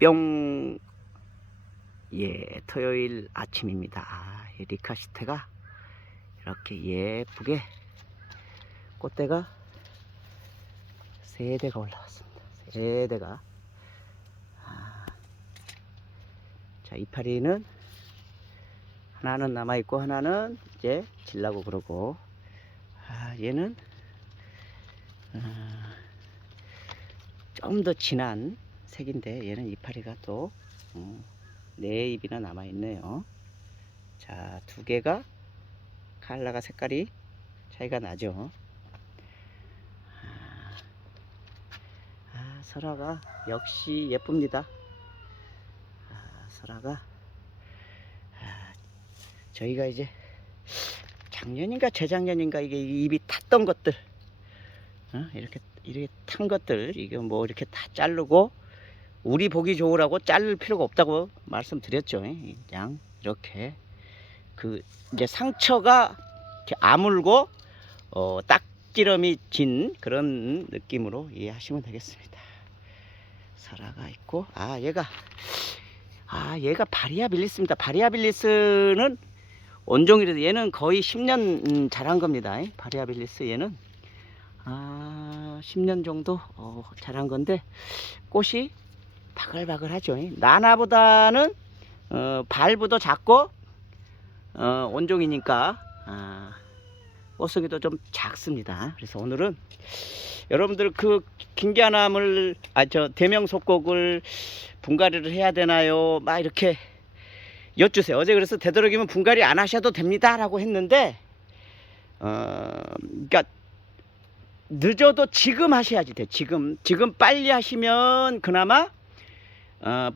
뿅. 예, 토요일 아침입니다. 이 리카시테가 이렇게 예쁘게 꽃대가 3대가 올라왔습니다. 3대가. 자, 이파리는 하나는 남아있고 하나는 이제 질라고 그러고, 얘는 좀 더 진한 색인데 얘는 이파리가 또 4입이나 남아있네요. 자, 2개가 컬러가 색깔이 차이가 나죠. 설화가 역시 예쁩니다. 설화가 저희가 이제 작년인가 재작년인가 이게 입이 탔던 것들, 이렇게 탄 것들, 이게 뭐 이렇게 다 자르고 우리 보기 좋으라고 자를 필요가 없다고 말씀드렸죠. 그냥 이렇게 이제 상처가 이렇게 아물고 딱지럼이 진 그런 느낌으로 이해하시면 되겠습니다. 설화가 있고, 얘가 바리아빌리스입니다. 바리아빌리스는 원종이라도 얘는 거의 10년 자란 겁니다. 바리아빌리스 얘는 10년 정도 자란 건데 꽃이 바글바글하죠. 나나보다는 발부도 작고 원종이니까 꽃송이도 좀 작습니다. 그래서 오늘은 여러분들 긴기아나물 대명속곡을 분갈이를 해야 되나요? 막 이렇게 여쭈세요. 어제 그래서 되도록이면 분갈이 안 하셔도 됩니다 라고 했는데, 그러니까 늦어도 지금 하셔야지 돼. 지금 빨리 하시면 그나마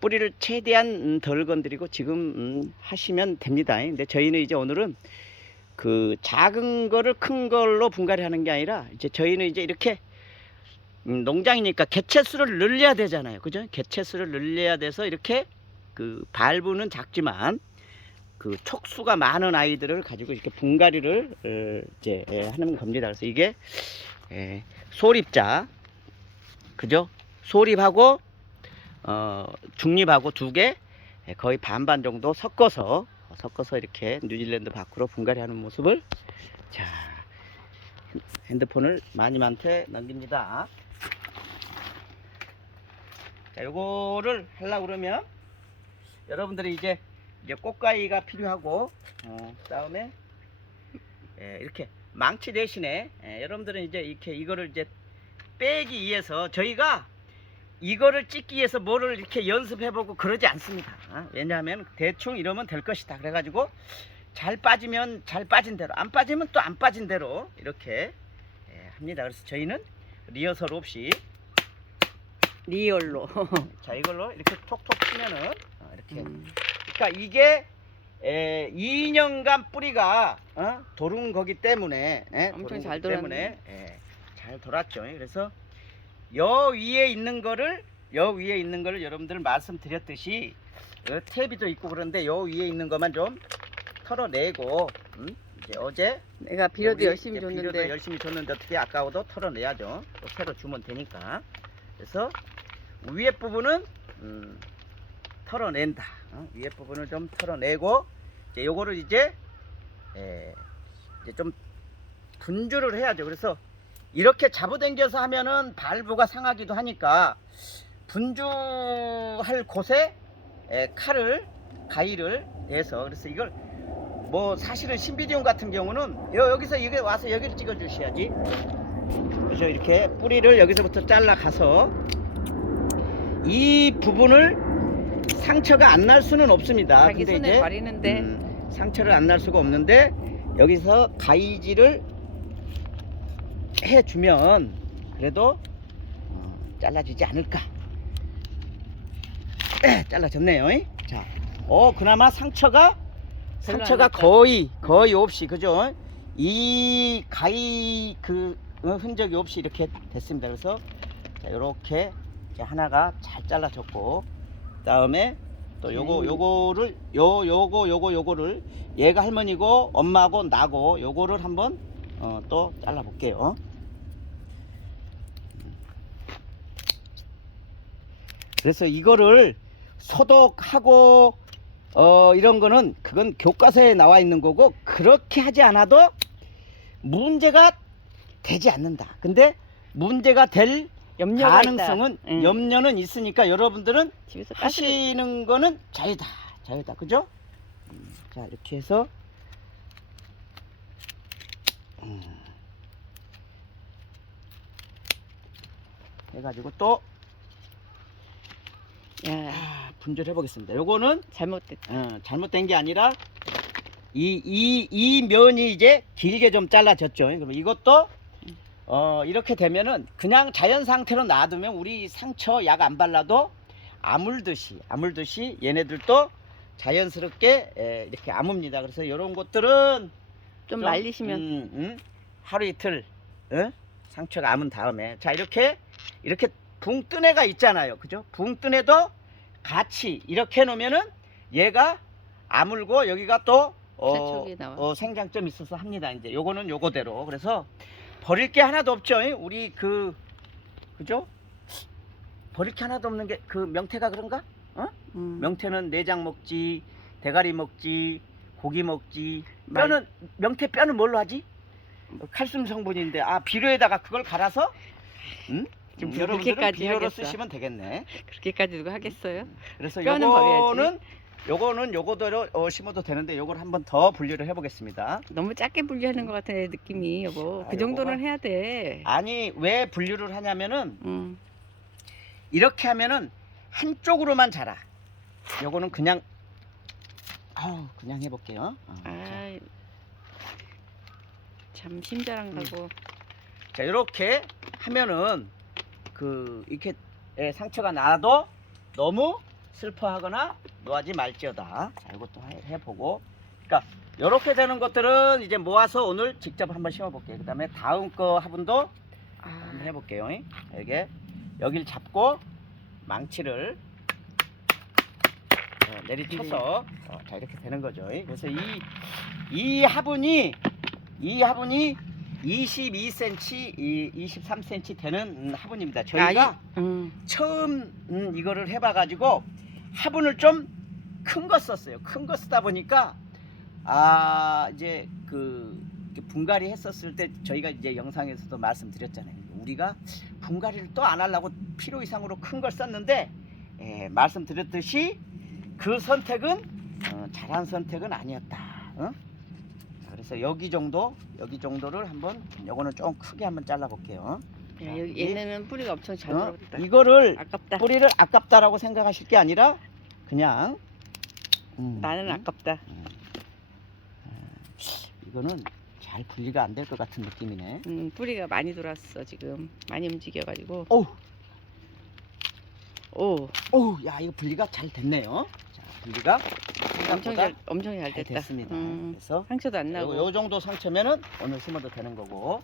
뿌리를 최대한 덜 건드리고 지금 하시면 됩니다. 근데 저희는 이제 오늘은 작은 거를 큰 걸로 분갈이 하는 게 아니라, 이제 저희는 이제 이렇게 농장이니까 개체수를 늘려야 되잖아요. 그죠? 개체수를 늘려야 돼서 이렇게 발부는 작지만 촉수가 많은 아이들을 가지고 이렇게 분갈이를 이제 하는 겁니다. 그래서 이게 소립자, 그죠? 소립하고 중립하고 2개 거의 반반 정도 섞어서 이렇게 뉴질랜드 밖으로 분갈이 하는 모습을, 자, 핸드폰을 마님한테 넘깁니다. 자, 요거를 하려고 그러면 여러분들이 이제 꽃가위가 필요하고, 그다음에 이렇게 망치 대신에 여러분들은 이제 이거를 이제 빼기 위해서, 저희가 이거를 찍기 위해서 뭐를 이렇게 연습해보고 그러지 않습니다. 왜냐하면 대충 이러면 될 것이다. 그래가지고 잘 빠지면 잘 빠진 대로, 안 빠지면 또 안 빠진 대로 이렇게 합니다. 그래서 저희는 리허설 없이 리얼로 자, 이걸로 이렇게 톡톡 치면은 이렇게 그러니까 이게 2년간 뿌리가 도른 거기 때문에 엄청 잘 돌았네. 잘 돌았죠. 그래서 여 위에 있는 거를 여러분들 말씀드렸듯이 탭이도 있고 그런데 여 위에 있는 것만 좀 털어내고, 이제 어제 내가 비료도 열심히 줬는데, 비료도 열심히 줬는데 어떻게 아까워도 털어내야죠. 또 새로 주면 되니까. 그래서 위에 부분은 털어낸다. 위에 부분을 좀 털어내고, 이제 요거를 이제 좀 분주를 해야죠. 그래서 이렇게 잡아당겨서 하면은 발부가 상하기도 하니까 분주할 곳에 가위를 내서, 그래서 이걸 뭐 사실은 신비디움 같은 경우는 여기서 이게 와서 여기를 찍어 주셔야지. 그래서 이렇게 뿌리를 여기서부터 잘라 가서 이 부분을 상처가 안 날 수는 없습니다. 자기 근데 손에 이제 가리는데 상처를 안 날 수가 없는데, 여기서 가위질을 해주면 그래도 잘라지지 않을까. 잘라졌네요. 자, 그나마 상처가 거의 없이, 그죠? 이 가위 흔적이 없이 이렇게 됐습니다. 그래서 자, 이렇게 하나가 잘 잘라졌고, 그다음에 또 요거를 얘가 할머니고 엄마하고 나고 요거를 한번 또 잘라 볼게요. 그래서 이거를 소독하고 이런 거는 그건 교과서에 나와 있는 거고 그렇게 하지 않아도 문제가 되지 않는다. 근데 문제가 될 염려가 가능성은 있다. 응. 염려는 있으니까 여러분들은 집에서 가스를- 하시는 거는 자유다. 그죠? 자, 이렇게 해서 해가지고 또 야, 분절해 보겠습니다. 요거는 잘못됐다. 잘못된 게 아니라 이 면이 이제 길게 좀 잘라졌죠. 그럼 이것도 이렇게 되면은 그냥 자연 상태로 놔두면 우리 상처 약 안 발라도 아물듯이 얘네들도 자연스럽게 이렇게 아뭅니다. 그래서 이런 것들은 좀 말리시면 하루 이틀 상처가 아문 다음에 자 이렇게 붕 뜬 애가 있잖아요. 그죠? 붕 뜬 애도 같이 이렇게 해놓으면은 얘가 아물고 여기가 또 세척이 나와. 생장점 있어서 합니다. 이제 요거는 요거대로. 그래서 버릴 게 하나도 없죠. 우리 그죠? 버릴 게 하나도 없는 게 그 명태가 그런가? 명태는 내장 먹지, 대가리 먹지, 고기 먹지. 명태 뼈는 뭘로 하지? 칼슘 성분인데 비료에다가 그걸 갈아서 지금 여러분들은 그렇게까지 비료로 하겠어. 쓰시면 되겠네. 그렇게까지 누가 하겠어요? 그래서 뼈는 요거는 요거대로 심어도 되는데 요걸 한번 더 분류를 해보겠습니다. 너무 작게 분리하는 것 같아 느낌이 여보. 그 정도는 해야 돼. 아니 왜 분류를 하냐면은 응. 이렇게 하면은 한쪽으로만 자라. 요거는 그냥 해볼게요. 참 심자랑하고. 자 이렇게 하면은 이렇게 상처가 나도 너무 슬퍼하거나 노하지 말지어다. 자 이것도 해보고. 그러니까 이렇게 되는 것들은 이제 모아서 오늘 직접 한번 심어볼게요. 그 다음에 다음 거 화분도 한번 해볼게요. 여기를 잡고 망치를 내리쳐서 자 이렇게 되는 거죠. 그래서 이 화분이 22cm, 23cm 되는 화분입니다. 저희가 처음 이거를 해봐가지고 화분을 좀 큰 거 썼어요. 큰 거 쓰다 보니까 이제 분갈이 했었을 때 저희가 이제 영상에서도 말씀드렸잖아요. 우리가 분갈이를 또 안 하려고 필요 이상으로 큰 걸 썼는데 말씀드렸듯이 그 선택은 잘한 선택은 아니었다. 그래서 여기 정도를 한번 요거는 좀 크게 한번 잘라 볼게요. 얘네는 뿌리가 엄청 잘 들어갔다. 이거를 아깝다. 뿌리를 아깝다라고 생각하실 게 아니라 그냥 나는 아깝다. 이거는 잘 분리가 안 될 것 같은 느낌이네. 뿌리가 많이 돌았어 지금. 많이 움직여가지고. 야 이거 분리가 잘 됐네요. 자 분리가 엄청 잘 됐다. 됐습니다. 그래서 상처도 안 나고. 요 정도 상처면은 오늘 심어도 되는 거고.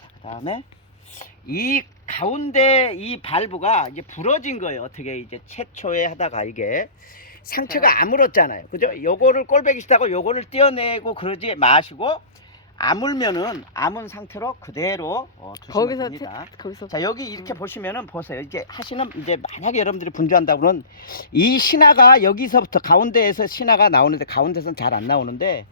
자 그다음에 이 가운데 이 발부가 이제 부러진 거예요. 어떻게 이제 최초에 하다가 이게 상처가 아물었잖아요. 그죠? 요거를 꼴배기 싫다고 요거를 떼어내고 그러지 마시고 아물면은 아문 상태로 그대로 두시면 됩니다. 자 여기 이렇게 보시면은 보세요. 이게 이제 만약에 여러분들이 분주한다고는 이 신화가 여기서부터 가운데에서 신화가 나오는데 가운데서는 잘 안 나오는데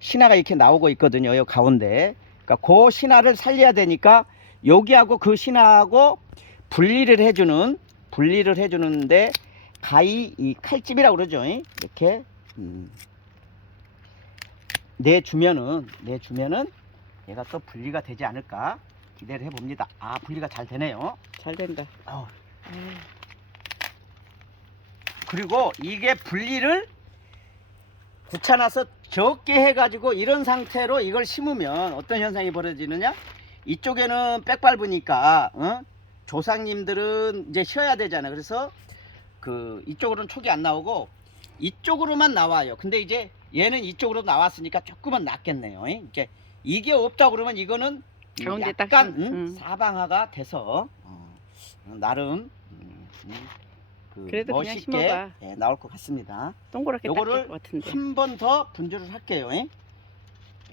신화가 이렇게 나오고 있거든요. 요 가운데. 그러니까 그 신화를 살려야 되니까 여기하고 그 신화하고 분리를 해주는데 이 칼집이라고 그러죠. 이렇게 내주면은 얘가 또 분리가 되지 않을까 기대를 해봅니다. 분리가 잘 되네요. 잘 된다. 그리고 이게 분리를 귀찮아서 적게 해가지고 이런 상태로 이걸 심으면 어떤 현상이 벌어지느냐? 이쪽에는 빽밟으니까 조상님들은 이제 쉬어야 되잖아. 그래서 이쪽으로는 촉이 안 나오고 이쪽으로만 나와요. 근데 이제 얘는 이쪽으로 나왔으니까 조금은 낫겠네요. 이게 없다 그러면 이거는 약간 사방화가 돼서 나름 그래도 그냥 멋있게 심어봐. 나올 것 같습니다. 동그랗게 요거를 것 같은데. 한 번 더 분절을 할게요.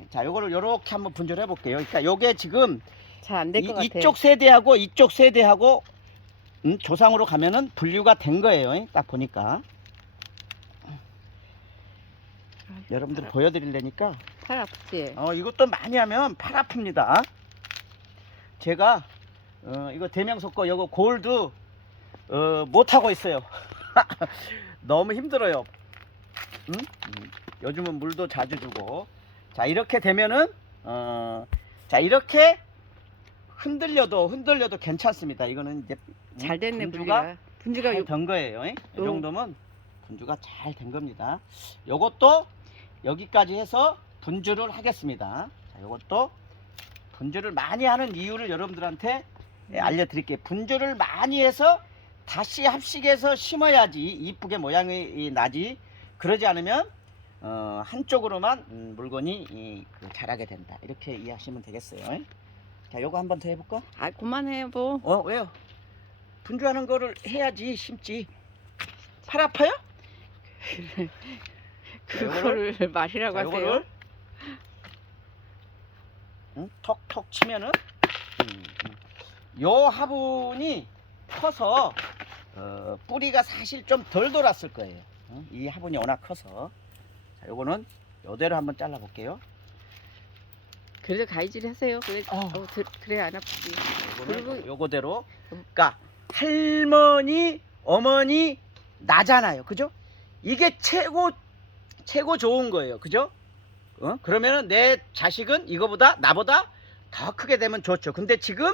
자, 요거를 요렇게 한번 분절해 볼게요. 그러니까 요게 지금 잘 안 될 것 같아. 이쪽 세대하고 이쪽 세대하고 조상으로 가면은 분류가 된 거예요. 딱 보니까. 여러분들 보여드리려니까. 팔 아프지? 이것도 많이 하면 팔 아픕니다. 제가 이거 대명속고 이거 골드 못 하고 있어요. 너무 힘들어요. 요즘은 물도 자주 주고. 자, 이렇게 되면은 자, 이렇게 흔들려도 괜찮습니다. 이거는 이제 잘 됐네, 분주가 분주가 잘 된 거예요. 이 요- 정도면 분주가 잘 된 겁니다. 요것도 여기까지 해서 분주를 하겠습니다. 자, 요것도 분주를 많이 하는 이유를 여러분들한테 알려드릴게요. 분주를 많이 해서 다시 합식해서 심어야지 이쁘게 모양이 나지. 그러지 않으면 한쪽으로만 물건이 자라게 된다. 이렇게 이해하시면 되겠어요. 자, 요거 한번 더 해볼까? 아, 그만해 뭐. 왜요? 분주하는 거를 해야지 심지. 팔 아파요? 그거를 말이라고 자, 하세요. 요거를 톡톡 치면은 요 화분이 커서 뿌리가 사실 좀 덜 돌았을 거예요. 이 화분이 워낙 커서. 자, 요거는 요대로 한번 잘라 볼게요. 그래도 가위질 하세요. 어. 그래 안 아프지. 그리고- 요거는 요거대로. 그러니까 할머니, 어머니 나잖아요. 그죠? 이게 최고 좋은 거예요. 그죠? 그러면은 내 자식은 이거보다 나보다 더 크게 되면 좋죠. 근데 지금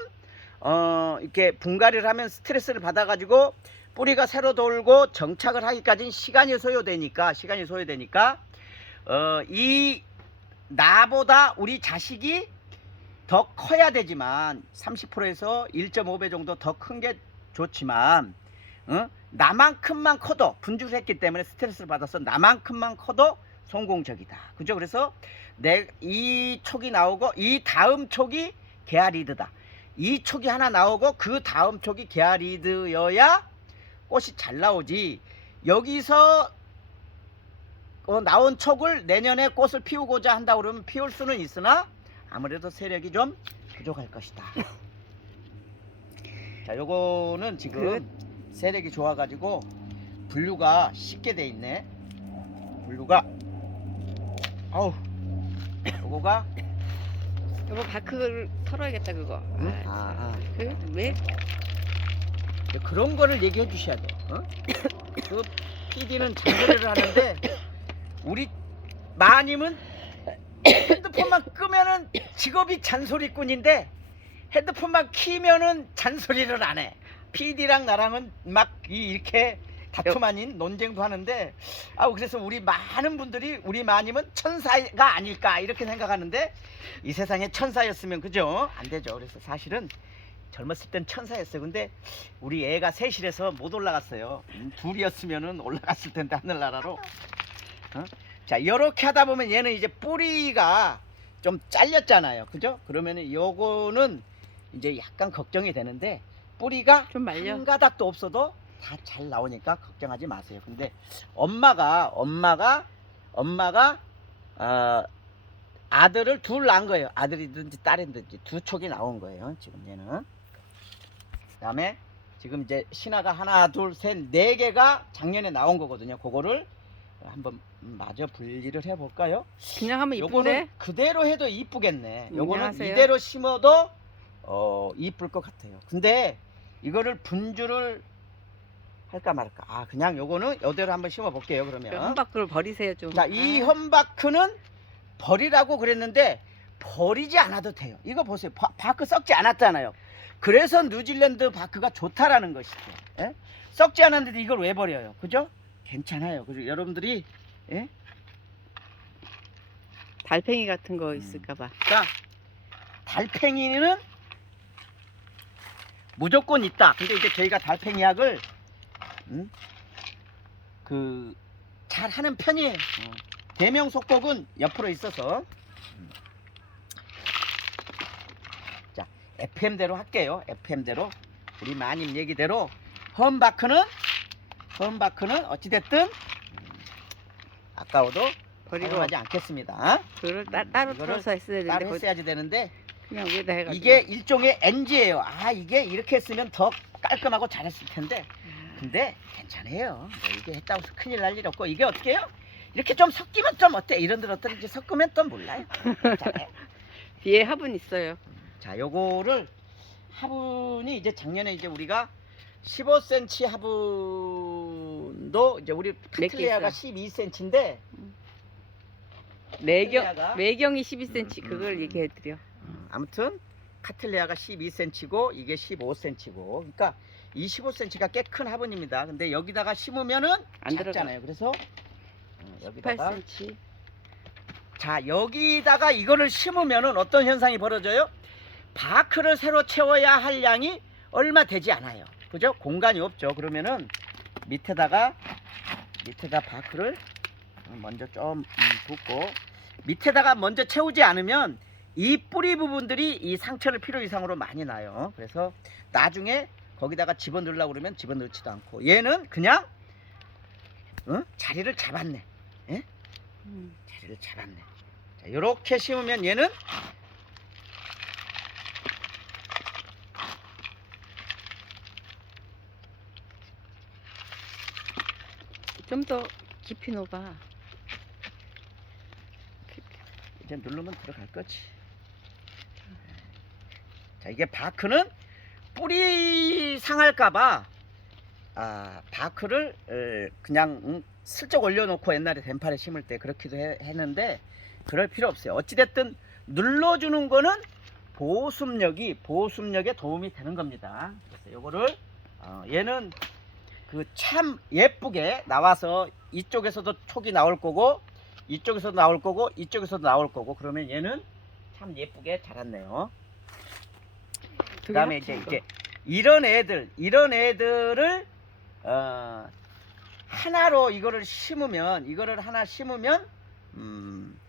이렇게 분갈이를 하면 스트레스를 받아 가지고 뿌리가 새로 돌고 정착을 하기까지는 시간이 소요되니까 이 나보다 우리 자식이 더 커야 되지만 30%에서 1.5배 정도 더 큰 게 좋지만 나만큼만 커도 분주를 했기 때문에 스트레스를 받아서 나만큼만 커도 성공적이다. 그죠? 그래서 이 촉이 나오고 이 다음 촉이 게아리드다. 이 촉이 하나 나오고 그 다음 촉이 게아리드여야 꽃이 잘 나오지. 여기서 나온 촉을 내년에 꽃을 피우고자 한다 그러면 피울 수는 있으나 아무래도 세력이 좀 부족할 것이다. 자, 요거는 지금 세력이 좋아가지고 분류가 쉽게 돼 있네. 분류가 요거가 여보 바크를 털어야겠다 그거. 왜? 그런 거를 얘기해 주셔야 돼. 그 PD는 잔소리를 하는데 우리 마님은 핸드폰만 끄면은 직업이 잔소리꾼인데 핸드폰만 키면은 잔소리를 안 해. PD랑 나랑은 막 이렇게 다툼 아닌 논쟁도 하는데 그래서 우리 많은 분들이 우리 마님은 천사가 아닐까 이렇게 생각하는데 이 세상에 천사였으면 그죠? 안 되죠. 그래서 사실은 젊었을 땐 천사였어요. 근데 우리 애가 셋이라서 못 올라갔어요. 둘이었으면은 올라갔을 텐데 하늘나라로. 자, 이렇게 하다 보면 얘는 이제 뿌리가 좀 잘렸잖아요. 그죠? 그러면은 요거는 이제 약간 걱정이 되는데 뿌리가 좀 말려. 한 가닥도 없어도 다 잘 나오니까 걱정하지 마세요. 근데 엄마가 아들을 둘 낳은 거예요. 아들이든지 딸이든지 두 촉이 나온 거예요. 지금 얘는. 그다음에 지금 이제 신화가 하나, 둘, 셋, 네 개가 작년에 나온 거거든요. 그거를 한번 마저 분리를 해볼까요? 그냥 하면 요거는 이쁜데? 그대로 해도 이쁘겠네. 요거는 안녕하세요. 이대로 심어도 이쁠 것 같아요. 근데 이거를 분주를 할까 말까. 그냥 요거는 이대로 한번 심어 볼게요. 그러면 한바크를 버리세요 좀. 자, 이 현바크는 버리라고 그랬는데 버리지 않아도 돼요. 이거 보세요. 바크 썩지 않았잖아요. 그래서 뉴질랜드 바크가 좋다라는 것이죠. 예? 썩지 않았는데 이걸 왜 버려요? 그죠? 괜찮아요. 그죠? 여러분들이 예? 달팽이 같은 거 있을까봐. 자, 달팽이는 무조건 있다. 근데 이제 저희가 달팽이 약을 잘 하는 편이에요. 대명속복은 옆으로 있어서. 자, FM대로 할게요. FM대로 우리 마님 얘기대로 험바크는 어찌됐든 아까워도 버리고 사용하지 않겠습니다. 그걸 따로 이거를 털어서 했어야 따로 되는데 했어야지 되는데 그냥 위에다 해가지고. 이게 일종의 NG예요. 이게 이렇게 했으면 더 깔끔하고 잘했을 텐데 근데 괜찮아요. 뭐 이게 했다고 해서 큰일 날 일 없고 이게 어떻게 해요? 이렇게 좀 섞이면 좀 어때? 이런들 어떤지 섞으면 또 몰라요. 자, 뒤에 화분 있어요. 자, 요거를 화분이 이제 작년에 이제 우리가 15cm 화분도 이제 우리 몇 개 카틀리아가 있어요? 12cm인데 매경이 12cm 그걸 얘기해드려. 아무튼 카틀리아가 12cm고 이게 15cm고 그러니까 25cm가 꽤 큰 화분입니다. 근데 여기다가 심으면은 안 작잖아요. 그래서 여기다가 8cm. 자, 여기다가 이거를 심으면은 어떤 현상이 벌어져요? 바크를 새로 채워야 할 양이 얼마 되지 않아요. 그죠? 공간이 없죠. 그러면은 밑에다 바크를 먼저 좀 붓고 밑에다가 먼저 채우지 않으면 이 뿌리 부분들이 이 상처를 필요 이상으로 많이 나요. 그래서 나중에 거기다가 집어넣으려고 그러면 집어넣지도 않고 얘는 그냥 자리를 잡았네. 예? 자리를 잡았네. 자, 요렇게 심으면 얘는 좀 더 깊이 넣어봐. 이제 누르면 들어갈 거지. 자, 이게 바크는 뿌리 상할까봐 바크를 그냥 슬쩍 올려놓고 옛날에 덴팔에 심을 때 그렇기도 했는데 그럴 필요 없어요. 어찌됐든 눌러주는 거는 보습력에 도움이 되는 겁니다. 그래서 요거를 얘는 그 참 예쁘게 나와서 이쪽에서도 촉이 나올 거고 이쪽에서도 나올 거고 이쪽에서도 나올 거고 그러면 얘는 참 예쁘게 자랐네요. 그 다음에 이제 이런 애들을 하나로 이거를 하나 심으면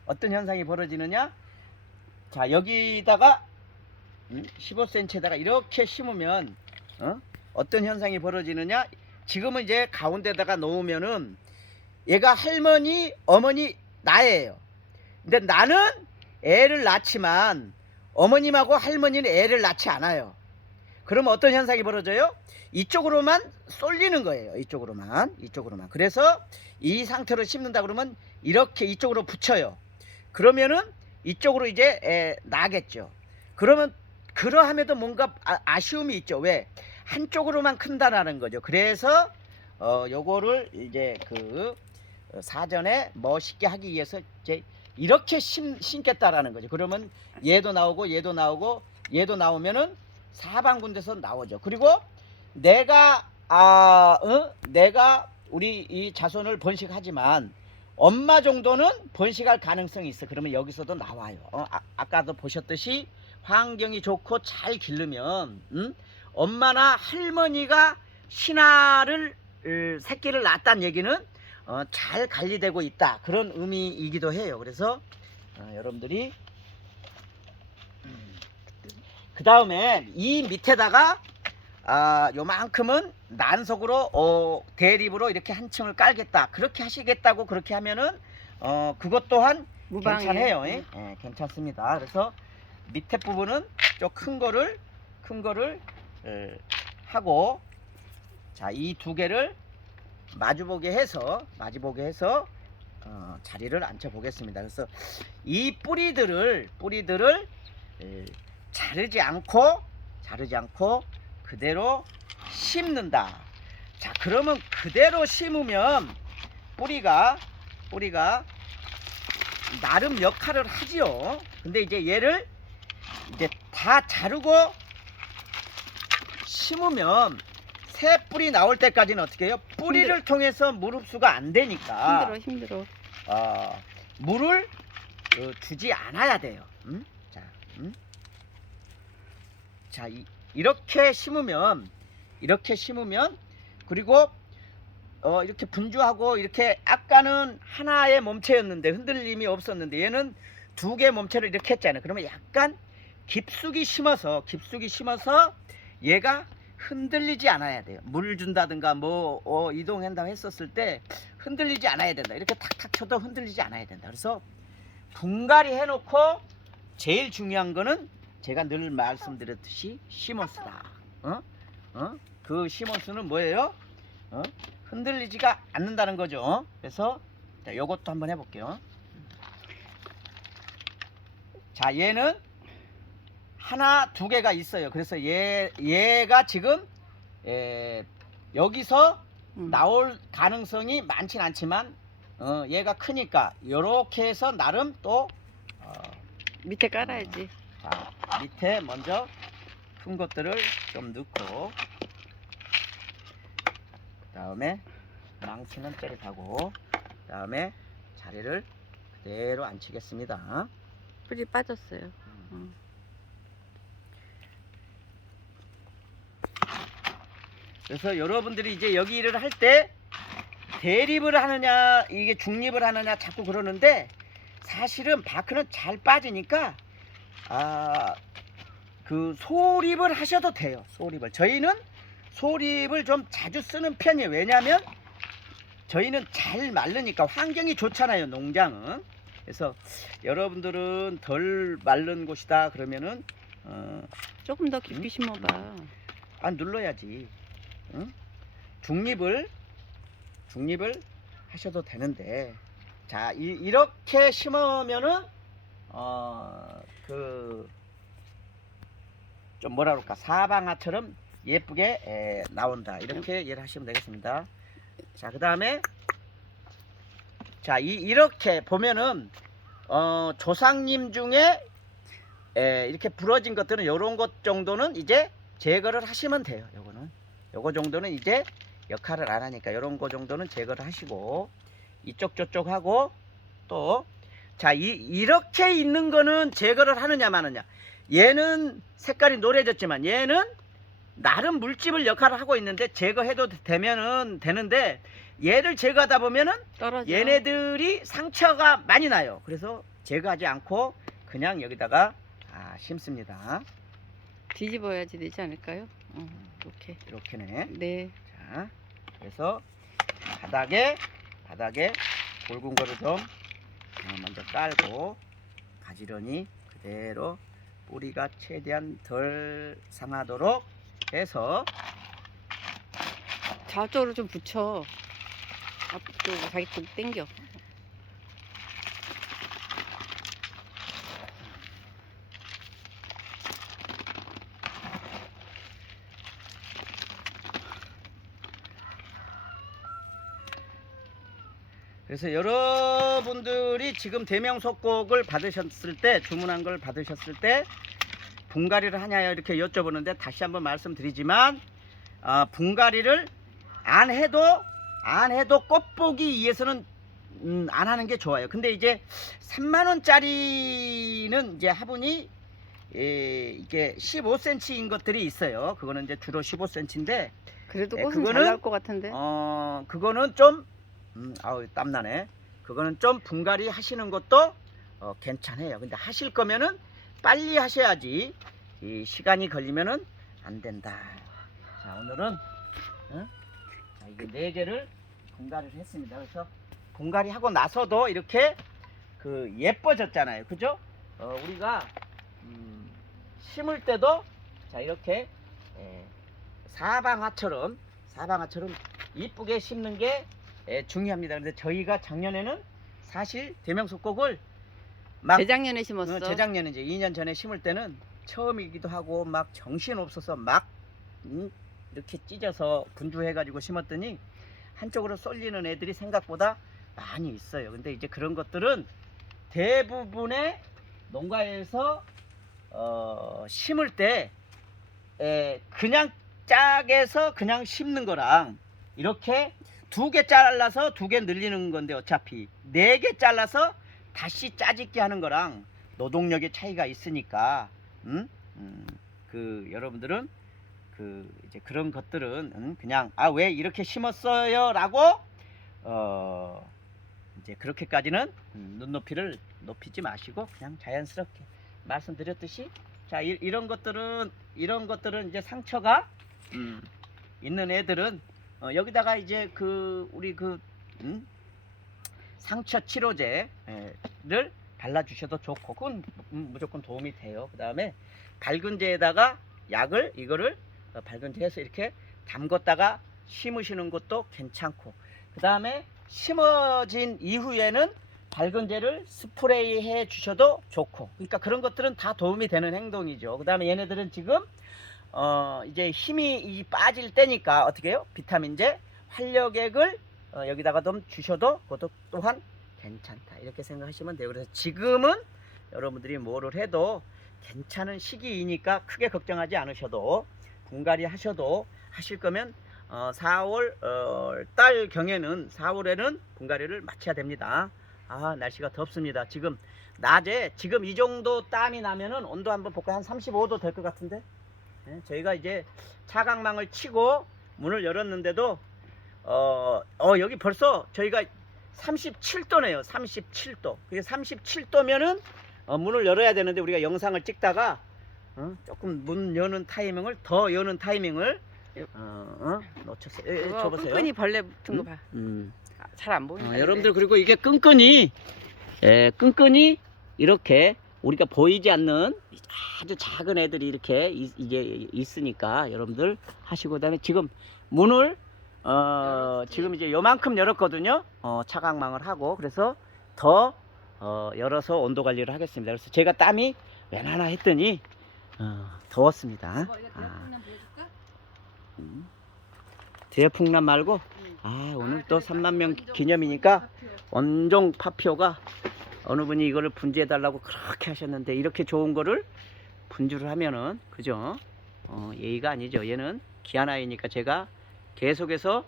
어떤 현상이 벌어지느냐? 자, 여기다가 15cm에다가 이렇게 심으면 어떤 현상이 벌어지느냐? 지금은 이제 가운데다가 놓으면은 얘가 할머니, 어머니, 나예요. 근데 나는 애를 낳지만 어머님하고 할머니는 애를 낳지 않아요. 그러면 어떤 현상이 벌어져요? 이쪽으로만 쏠리는 거예요. 이쪽으로만. 그래서 이 상태로 심는다 그러면 이렇게 이쪽으로 붙여요. 그러면은 이쪽으로 이제 나겠죠. 그러면 그러함에도 뭔가 아쉬움이 있죠. 왜? 한쪽으로만 큰다라는 거죠. 그래서 요거를 이제 그 사전에 멋있게 하기 위해서 이제 이렇게 심겠다라는 거죠. 그러면 얘도 나오고 얘도 나오고 얘도 나오면은 사방군데서 나오죠. 그리고 내가 우리 이 자손을 번식하지만 엄마 정도는 번식할 가능성이 있어. 그러면 여기서도 나와요. 아까도 보셨듯이 환경이 좋고 잘 기르면 엄마나 할머니가 신화를 새끼를 낳았다는 얘기는 잘 관리되고 있다 그런 의미이기도 해요. 그래서 여러분들이 그 다음에 이 밑에다가 요만큼은 난석으로 대립으로 이렇게 한 층을 깔겠다 그렇게 하시겠다고 그렇게 하면은 그것 또한 무방해. 괜찮아요. 예, 괜찮습니다. 그래서 밑에 부분은 좀 큰 거를 하고 자, 이 두 개를 마주보게 해서 자리를 앉혀 보겠습니다. 그래서 이 뿌리들을 자르지 않고 그대로 심는다. 자, 그러면 그대로 심으면 뿌리가 나름 역할을 하지요. 근데 이제 얘를 이제 다 자르고 심으면 새 뿌리 나올 때까지는 어떻게 해요? 뿌리를 통해서 물 흡수가 안 되니까 힘들어. 물을 주지 않아야 돼요. 자, 이렇게 심으면 그리고 이렇게 분주하고 이렇게 아까는 하나의 몸체였는데 흔들림이 없었는데 얘는 두 개 몸체를 이렇게 했잖아요. 그러면 약간 깊숙이 심어서 얘가 흔들리지 않아야 돼요. 물 준다든가 뭐 이동한다고 했었을 때 흔들리지 않아야 된다. 이렇게 탁탁 쳐도 흔들리지 않아야 된다. 그래서 분갈이 해놓고 제일 중요한 거는 제가 늘 말씀드렸듯이 심어쓰다. 그 시몬스는 뭐예요? 흔들리지가 않는다는 거죠. 그래서 자, 요것도 한번 해볼게요. 자, 얘는 하나, 두 개가 있어요. 그래서 얘가 지금 여기서 나올 가능성이 많진 않지만 얘가 크니까 요렇게 해서 나름 또 밑에 깔아야지. 자, 밑에 먼저 큰 것들을 좀 넣고 다음에 망치는 째릿하고 다음에 자리를 그대로 앉히겠습니다. 뿌리 빠졌어요. 그래서 여러분들이 이제 여기 일을 할 때 대립을 하느냐 이게 중립을 하느냐 자꾸 그러는데 사실은 바크는 잘 빠지니까 그 소립을 하셔도 돼요. 소립을 저희는 소립을 좀 자주 쓰는 편이에요. 왜냐하면 저희는 잘 마르니까 환경이 좋잖아요, 농장은. 그래서 여러분들은 덜 마른 곳이다 그러면은 조금 더 깊이 심어봐. 눌러야지. 응? 중립을 하셔도 되는데 자 이렇게 심으면은 그 좀 뭐라 그럴까 사방화처럼 예쁘게 나온다. 이렇게 이해를 하시면 되겠습니다. 자, 그 다음에 자 이렇게 보면은 조상님 중에 이렇게 부러진 것들은 요런 것 정도는 이제 제거를 하시면 돼요. 요거 정도는 이제 역할을 안 하니까 요런 거 정도는 제거를 하시고 이쪽 저쪽 하고 또 자 이렇게 있는 거는 제거를 하느냐 마느냐. 얘는 색깔이 노래졌지만 얘는 나름 물집을 역할을 하고 있는데 제거해도 되면은 되는데 얘를 제거하다 보면은 떨어져. 얘네들이 상처가 많이 나요. 그래서 제거하지 않고 그냥 여기다가 심습니다. 뒤집어야지 되지 않을까요? 이렇게네. 네. 자, 그래서 바닥에 굵은 거를 좀 먼저 깔고 가지런히 그대로 뿌리가 최대한 덜 상하도록 해서 저쪽으로 좀 붙여. 앞쪽으로 자기 쪽 당겨. 그래서 여러분들이 지금 대명속곡을 받으셨을 때 주문한 걸 받으셨을 때 분갈이를 하냐요 이렇게 여쭤보는데 다시 한번 말씀드리지만 분갈이를 안 해도 꽃보기 위해서는 안 하는 게 좋아요. 근데 이제 3만원짜리는 이제 화분이 이게 15cm인 것들이 있어요. 그거는 이제 주로 15cm인데 그래도 꽃은 그거는 잘 나올 것 같은데. 그거는 좀 아우 땀나네. 그거는 좀 분갈이 하시는 것도 괜찮아요. 근데 하실 거면은 빨리 하셔야지 이 시간이 걸리면은 안 된다. 자, 오늘은 자, 이게 4개를 분갈이를 했습니다. 그래서 분갈이 하고 나서도 이렇게 그 예뻐졌잖아요. 그죠? 우리가 심을 때도 자 이렇게 사방화처럼 이쁘게 심는 게 중요합니다. 근데 저희가 작년에는 사실 대명속곡을 막 재작년에 심었어. 재작년에 이제 2년 전에 심을 때는 처음이기도 하고 막 정신 없어서 막 이렇게 찢어서 분주해 가지고 심었더니 한쪽으로 쏠리는 애들이 생각보다 많이 있어요. 근데 이제 그런 것들은 대부분의 농가에서 심을 때 그냥 짝에서 그냥 심는 거랑 이렇게 2개 잘라서 2개 늘리는 건데 어차피 4개 잘라서 다시 짜집기 하는 거랑 노동력의 차이가 있으니까 그 여러분들은 그 이제 그런 것들은 그냥 왜 이렇게 심었어요 라고 이제 그렇게까지는 눈높이를 높이지 마시고 그냥 자연스럽게 말씀드렸듯이 자 이런 것들은 이제 상처가 있는 애들은 여기다가 이제 그 우리 그 상처 치료제를 발라주셔도 좋고 그건 무조건 도움이 돼요. 그 다음에 밝은제에다가 약을 이거를 밝은제해서 이렇게 담궜다가 심으시는 것도 괜찮고, 그 다음에 심어진 이후에는 밝은제를 스프레이 해 주셔도 좋고, 그러니까 그런 것들은 다 도움이 되는 행동이죠. 그 다음에 얘네들은 지금 이제 힘이 빠질 때니까 어떻게 해요? 비타민제 활력액을 여기다가 좀 주셔도 그것도 또한 괜찮다, 이렇게 생각하시면 돼요. 그래서 지금은 여러분들이 뭐를 해도 괜찮은 시기이니까 크게 걱정하지 않으셔도, 분갈이 하셔도, 하실 거면 4월 달 경에는 4월에는 분갈이를 마쳐야 됩니다. 아, 날씨가 덥습니다. 지금 낮에 지금 이 정도 땀이 나면은 온도 한번 볼까요? 한 35도 될 것 같은데. 저희가 이제 차광망을 치고 문을 열었는데도 여기 벌써 저희가 37도네요. 37도. 그게 37도면은 문을 열어야 되는데, 우리가 영상을 찍다가 조금 문 여는 타이밍을 더 여는 타이밍을 놓쳤어요. 그거 줘보세요. 끈끈이 벌레 붙은 거 봐. 잘 안 보인다. 여러분들, 그리고 이게 끈끈이 이렇게 우리가 보이지 않는 아주 작은 애들이 이렇게 이게 있으니까 여러분들 하시고, 그다음에 지금 문을 지금 이제 요만큼 열었거든요. 차광망을 하고, 그래서 더 열어서 온도 관리를 하겠습니다. 그래서 제가 땀이 왜나나 했더니 더웠습니다. 대풍남 말고, 오늘 또 3만 명 기념이니까 원종 파피오가 어느 분이 이거를 분주해 달라고 그렇게 하셨는데, 이렇게 좋은 거를 분주를 하면은, 그죠? 예의가 아니죠. 얘는 귀한 아이니까 제가 계속해서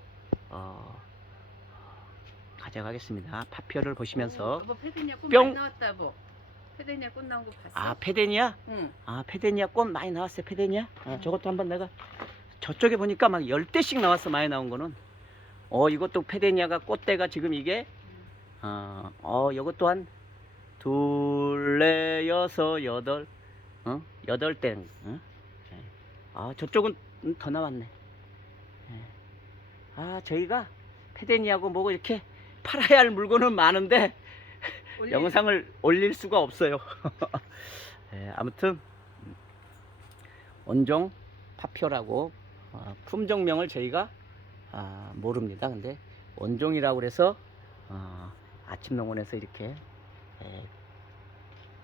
가져가겠습니다. 파피오를 보시면서. 페데니아 꽃 뿅! 많이 나왔다, 뭐. 페데니아 꽃 나온 거 봤어? 페데니아? 응. 페데니아 꽃 많이 나왔어요. 페데니아. 저것도 한번 내가 저쪽에 보니까 막 10대씩 나왔어. 많이 나온 거는. 이것도 페데니아가 꽃대가 지금 이게 이것 또한 둘, 넷, 여섯, 여덟, 8대. 저쪽은 더 나왔네. 저희가 페데니아고 뭐고 이렇게 팔아야 할 물건은 많은데 영상을 올릴 수가 없어요. 아무튼 원종 파피오라고 품종명을 저희가 모릅니다. 근데 원종이라고 그래서 아침농원에서 이렇게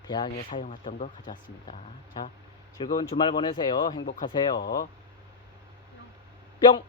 대항에 사용했던 거 가져왔습니다. 자, 즐거운 주말 보내세요. 행복하세요. 뿅!